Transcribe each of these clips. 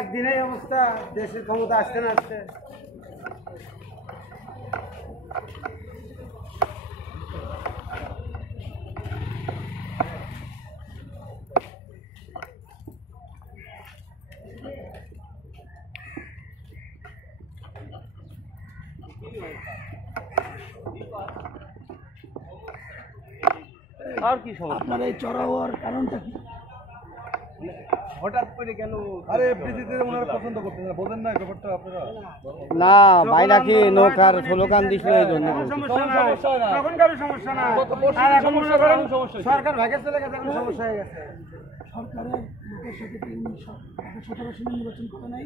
একদিনের অবস্থা দেশের ক্ষমতা আসতে না আসতে আর কি সমস্যা? আপনার এই চড়া হওয়ার কারণটা কি? হঠাৎ করে কেন? আরে এফডিসিতে ওনারা পছন্দ করতেন না, বোঝেন না ব্যাপারটা আপনারা? না ভাই নাকি নৌকার স্লোগান দিছিল এই জন্য। তখন কারো সমস্যা না, সরকার ভাগে চলে গেছে, এখন সমস্যা হয়ে গেছে। সরকারের লোকের সাথে 17 সালে নির্বাচন করে নাই,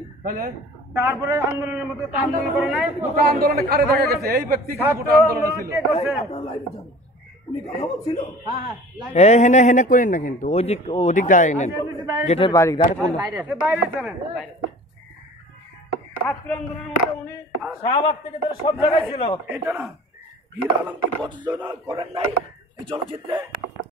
তারপরে আন্দোলনের মধ্যে আন্দোলন করে নাই, দুটো আন্দোলনে কারে দেখা গেছে? এই ব্যক্তি কি দুটো আন্দোলনে ছিল? লাইভে যান, উনি কথা বলছিল। এই হেনে হেনে করেন না, কিন্তু ওদিক যায় নেন, গেটের বাইরে বাইরে চলেন। ছাত্র আন্দোলনের মধ্যে উনি শাহবাগ থেকে সব জায়গায় ছিল। এটা না হিরো আলম কি প্রযোজনা করেন নাই এই চলচ্চিত্রে?